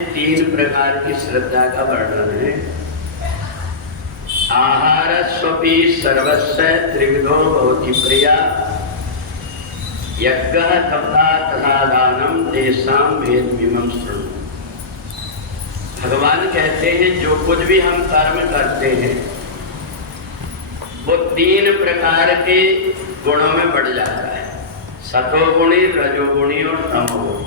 तीन प्रकार की श्रद्धा का वर्णन है। आहार स्वपि सर्वस्व त्रिविधो भवति प्रिया यज्ञ तथा तथा दानम तेषां भेदमिमं शृणु। भगवान कहते हैं जो कुछ भी हम कर्म करते हैं वो तीन प्रकार के गुणों में बढ़ जाता है, सतोगुणी, रजोगुणी और तमोगुणी।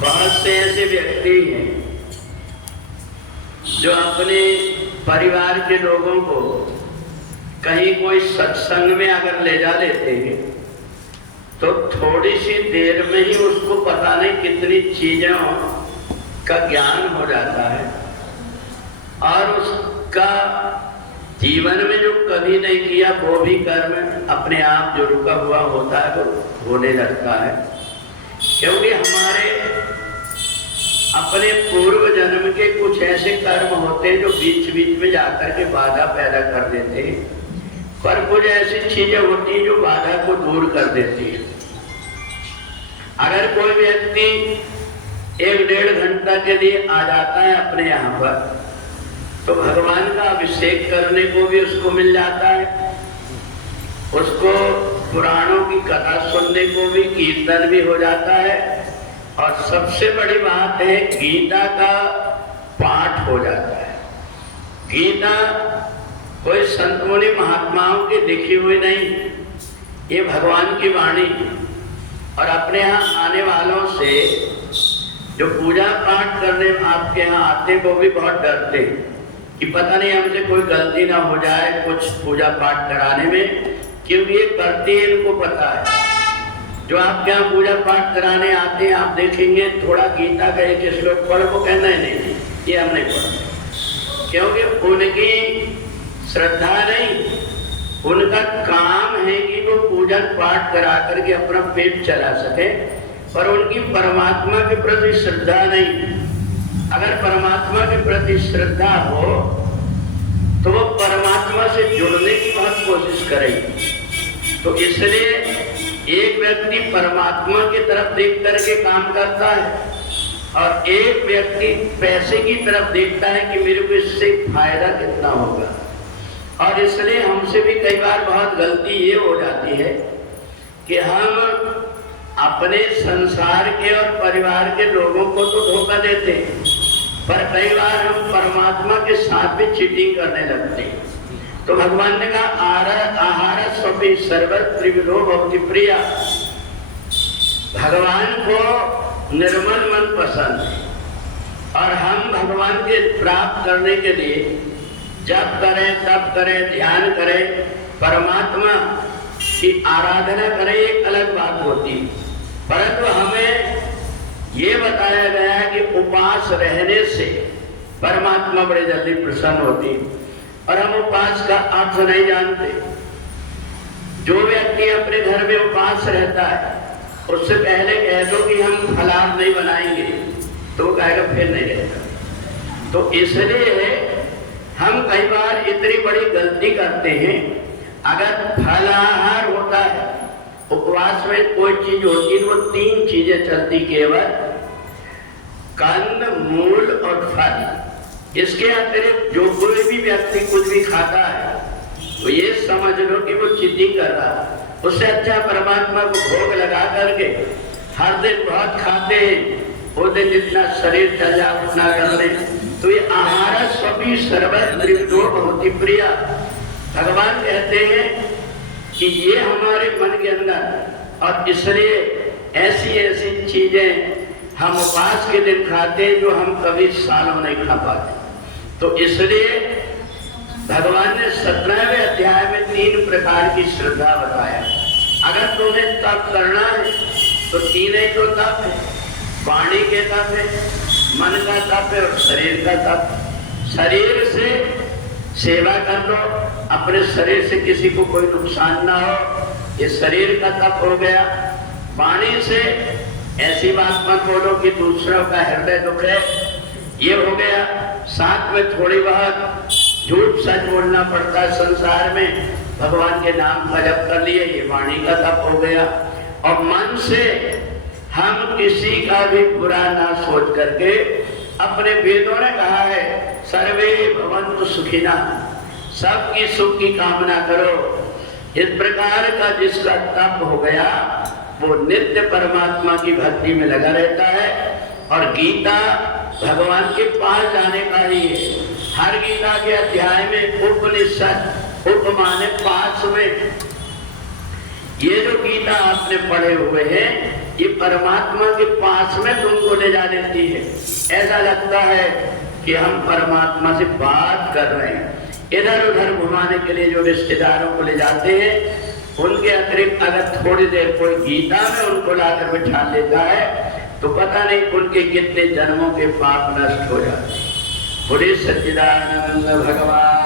बहुत से ऐसे व्यक्ति हैं जो अपने परिवार के लोगों को कहीं कोई सत्संग में अगर ले जा लेते हैं तो थोड़ी सी देर में ही उसको पता नहीं कितनी चीजों का ज्ञान हो जाता है और उसका जीवन में जो कभी नहीं किया वो भी कर्म अपने आप जो रुका हुआ होता है वो होने लगता है। क्योंकि हमारे अपने पूर्व जन्म के कुछ ऐसे कर्म होते हैं जो बीच बीच में जाकर के बाधा पैदा कर देते हैं, पर कुछ ऐसी चीजें होती हैं जो बाधा को दूर कर देती है। अगर कोई व्यक्ति 1-1.5 घंटा के लिए आ जाता है अपने यहाँ पर तो भगवान का अभिषेक करने को भी उसको मिल जाता है, उसको पुराणों की कथा सुनने को भी, कीर्तन भी हो जाता है और सबसे बड़ी बात है गीता का पाठ हो जाता है। गीता कोई संत मुनि महात्माओं की लिखी हुई नहीं, ये भगवान की वाणी। और अपने यहाँ आने वालों से जो पूजा पाठ करने आपके यहाँ आते वो भी बहुत डरते कि पता नहीं हमसे कोई गलती ना हो जाए कुछ पूजा पाठ कराने में, क्योंकि ये करते हैं, इनको पता है। जो आपके यहाँ पूजा पाठ कराने आते हैं आप देखेंगे थोड़ा गीता का एक श्लोक पढ़ो, वो कहना ही नहीं ये हम नहीं पढ़ते, क्योंकि उनकी श्रद्धा नहीं, उनका काम है कि वो पूजन पाठ करा करके अपना पेट चला सके, पर उनकी परमात्मा के प्रति श्रद्धा नहीं। अगर परमात्मा के प्रति श्रद्धा हो तो वो परमात्मा से जुड़ने की बहुत कोशिश करेगी। तो इसलिए एक व्यक्ति परमात्मा की तरफ देख करके काम करता है और एक व्यक्ति पैसे की तरफ देखता है कि मेरे को इससे फायदा कितना होगा। और इसलिए हमसे भी कई बार बहुत गलती ये हो जाती है कि हम अपने संसार के और परिवार के लोगों को तो धोखा देते हैं, पर कई बार हम परमात्मा के साथ भी चीटिंग करने लगते हैं। तो भगवान ने कहा आहार स्वपि सर्वत्र त्रिविधो भवति प्रिया। भगवान को निर्मल मन पसंद है और हम भगवान के प्राप्त करने के लिए जब करें तब करें, ध्यान करें, परमात्मा की आराधना करें, एक अलग बात होती है। परंतु हमें ये बताया गया है कि उपास रहने से परमात्मा बड़े जल्दी प्रसन्न होती है और हम उपास का अर्थ नहीं जानते। जो व्यक्ति अपने घर में उपास रहता है उससे पहले कह दो कि हम फलाहार नहीं बनाएंगे तो वो कहेगा फिर नहीं रहता। तो इसलिए हम कई बार इतनी बड़ी गलती करते हैं। अगर फलाहार होता है, उपवास में कोई चीज होती है, वो 3 चीजें चलती केवल, कंद, मूल और फल। इसके अतिरिक्त जो कोई भी व्यक्ति कुछ भी खाता है तो ये समझ लो कि वो चीटिंग कर रहा है। उससे अच्छा परमात्मा को भोग लगा करके हर दिन बहुत खाते हैं, वो दिन जितना शरीर चल जाए उतना कर ले। तो ये आहार स्वपि सर्वत्र त्रिविधो भवति प्रिया। भगवान कहते हैं कि ये हमारे मन के अंदर, और इसलिए ऐसी ऐसी चीजें हम उपवास के दिन खाते हैं जो हम कभी सालों नहीं खा पाते। तो इसलिए भगवान ने 17वें अध्याय में 3 प्रकार की श्रद्धा बताया। अगर तुम्हें तप करना है तो 3 ही तो तप है, वाणी के तप है, मन का तप है और शरीर का तप। शरीर से सेवा कर लो, अपने शरीर से किसी को कोई नुकसान ना हो, ये शरीर का तप हो गया। वाणी से ऐसी बात मत बोलो कि दूसरों का हृदय दुख है, ये हो गया। साथ में थोड़ी बहुत झूठ सच बोलना पड़ता है संसार में, भगवान के नाम का जप कर लिए, ये वाणी का तप हो गया। और मन से हम किसी का भी बुरा ना सोच करके, अपने वेदों ने कहा है सर्वे भवन्तु सुखिना, सबकी सुख की कामना करो। इस प्रकार का जिसका तप हो गया वो नित्य परमात्मा की भक्ति में लगा रहता है। और गीता भगवान के पास जाने का ही है। हर गीता के अध्याय में उपनिषद, उप माने पास में, ये जो गीता आपने पढ़े हुए हैं ये परमात्मा के पास में तुमको ले जा देती है। ऐसा लगता है कि हम परमात्मा से बात कर रहे हैं। इधर उधर घुमाने के लिए जो रिश्तेदारों को ले जाते हैं, उनके अतिरिक्त अगर थोड़ी देर कोई गीता में उनको लाकर बिठा लेता है तो पता नहीं उनके कितने जन्मों के पाप नष्ट हो जाते हैं। बोले सच्चिदानंद भगवान